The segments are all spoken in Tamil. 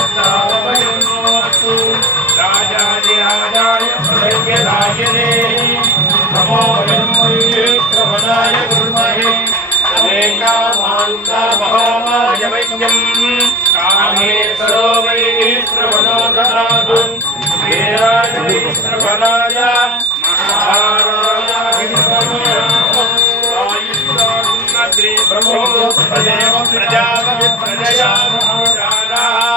सर्वत्रावयन्नोऽस्तु राजाधिराजाय प्रसङ्गराजने नमो वयं श्रवणाय कुर्महे एकामान्तामहामाय वैद्यं कामेश्वरो वै श्रवणो ददातु वीराय वै श्रवणाय महाराजाय ब्रह्मो प्रदेव प्रजापति प्रजया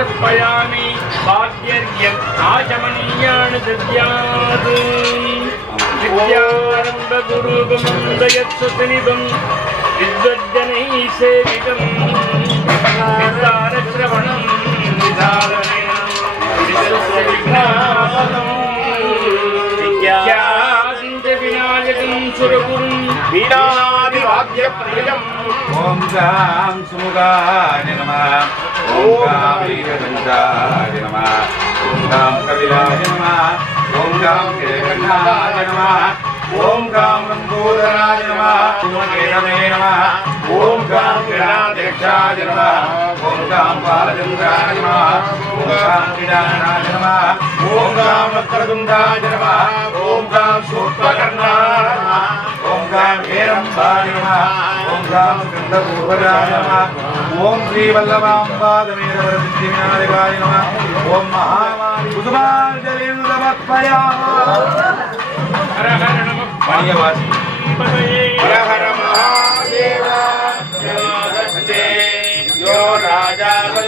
சமர்ப்பயாமி பாக்யர்யம் ஆச்சமணியானு தத்யாது வித்யாரம்ப குருகுமந்தயத்சுநிபம் வித்வஜனை சேவிகம் விதாரசிரவணம் விதாரணம் விதாரணம் விநாயகம் சுரகுரும். வீணாதி வாத்திய பிரியம் ஓம் சாம் சுமுகாய ఓం కామీకృష్ణాయ నమ. ఓం కాం కవిలాయ నమ. ఓం కాం కేకంఠాయ నమ. ఓం కాం రంగోదరాయ నమ. ఓమేరమే నమ. ఓం కాం క్రీడాధ్యక్షాయ నమ. ఓం కాం బాలచంద్రాయ ராமகிருஷ்ணபூர்வராய ஓம் ஸ்ரீ வல்லபாம்பாதமேதவரசித்திவிநாயகாய நம ஓம் மகாமாரி புதுமாஞ்சலிம் நமஸ்மயாம ஹர ஹர நம பணியவாசி ஹர ஹர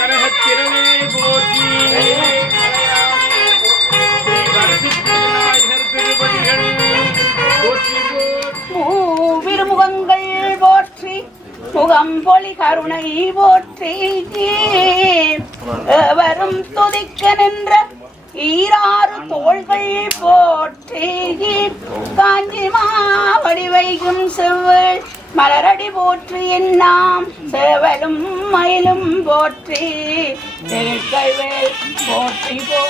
காமாய் போற்றி. ஸ்ரீ போற்றி போற்றி. கருணை போற்றி. வரும் துதிக்க நின்ற ஈராறு தோள்கள் போற்றி. காஞ்சி மாவடி வைகும் செவ்வள் மலரடி போற்றி என்னாம் சேவலும் மயிலும் போற்றி திருக்கைவேல் போற்றி போ.